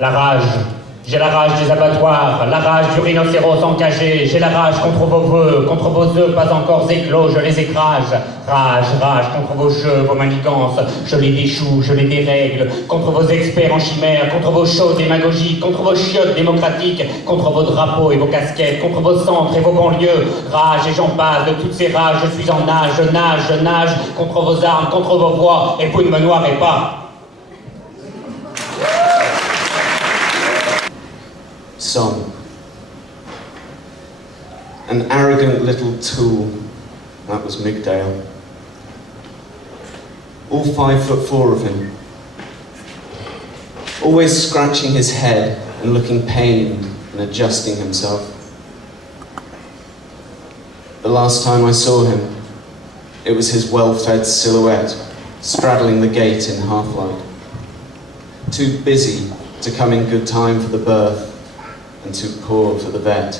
La rage. J'ai la rage des abattoirs, la rage du rhinocéros encagé, j'ai la rage contre vos œufs pas encore éclos, je les écrase. Rage, rage contre vos jeux, vos manigances, je les déchoue, je les dérègle, contre vos experts en chimères, contre vos shows démagogiques, contre vos chiottes démocratiques, contre vos drapeaux et vos casquettes, contre vos centres et vos banlieues. Rage et j'en passe, de toutes ces rages, je suis en nage, je nage, contre vos armes, contre vos voix, et vous ne me noierez pas. Song. An arrogant little tool, that was Migdale. All 5'4" of him. Always scratching his head and looking pained and adjusting himself. The last time I saw him, it was his well-fed silhouette straddling the gate in half-light. Too busy to come in good time for the birth, and too poor for the vet.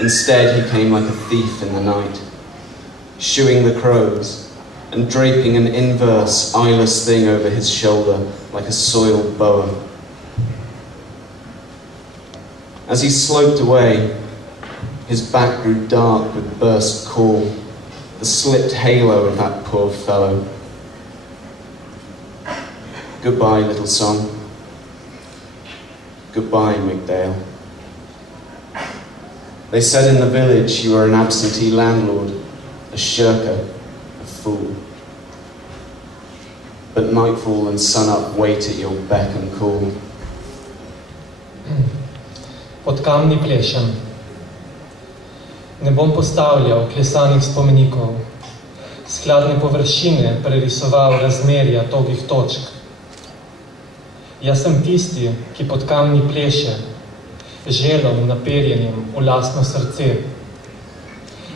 Instead, he came like a thief in the night, shooing the crows and draping an inverse, eyeless thing over his shoulder like a soiled boa. As he sloped away, his back grew dark with burst call, the slipped halo of that poor fellow. Goodbye, little song. Goodbye, Migdale. They said in the village you were an absentee landlord, a shirker, a fool. But nightfall and sunup wait at your beck and call. Pod kamni plešem. Ne bom postavljal klesanih spomenikov, skladne površine prerisoval razmerja togih točk. Jaz sem tisti, ki pod kamni pleše, želom naperjenim v lastno srce.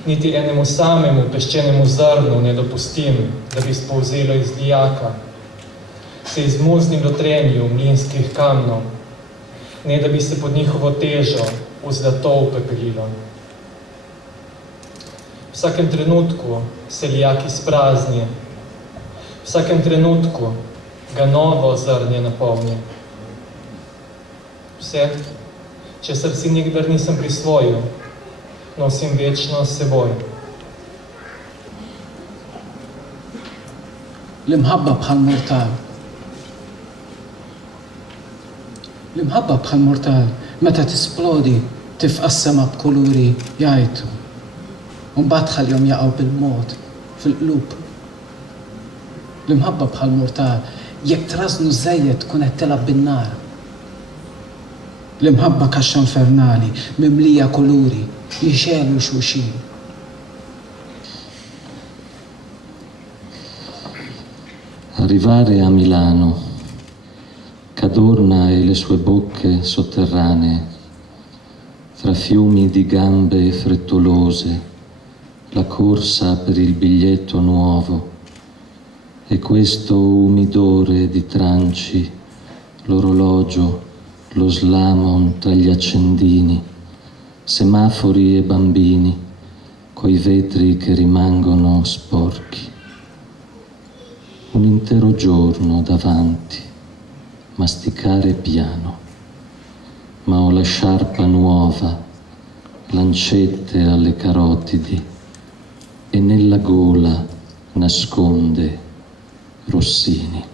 Niti enemu samemu peščenemu zrnu ne dopustim, da bi spolzelo iz dijaka, se izmuznilo trenju mlinskih kamnov, ne da bi se pod njihovo težo v zlato upepelilo. V vsakem trenutku se lijak izprazni, v vsakem trenutku ga novo zrnje napolni. Vse, česar si nikdar nisem prisvojil, nosim večno s seboj. L-imħabba bħal-mortal. L-imħabba bħal-mortal, meta tisplodi, tifqassema b'kuluri jgħajtu. Mbagħad ħalihom jaqgħu bil-mod fil-qlub. L-imħabba bħal-mortal, jekk trażnu żejjed tkun qed tilgħab bin-nar. L-imħabba kaxxa infernali, mimlija kuluri, jixelu xulxin. Arrivare a Milano, Cadorna e le sue bocche sotterranee, fra fiumi di gambe frettolose, la corsa per il biglietto nuovo e questo umidore di tranci, l'orologio, lo slamon tra gli accendini, semafori e bambini, coi vetri che rimangono sporchi. Un intero giorno davanti, masticare piano, ma ho la sciarpa nuova, lancette alle carotidi e nella gola nasconde Rossini.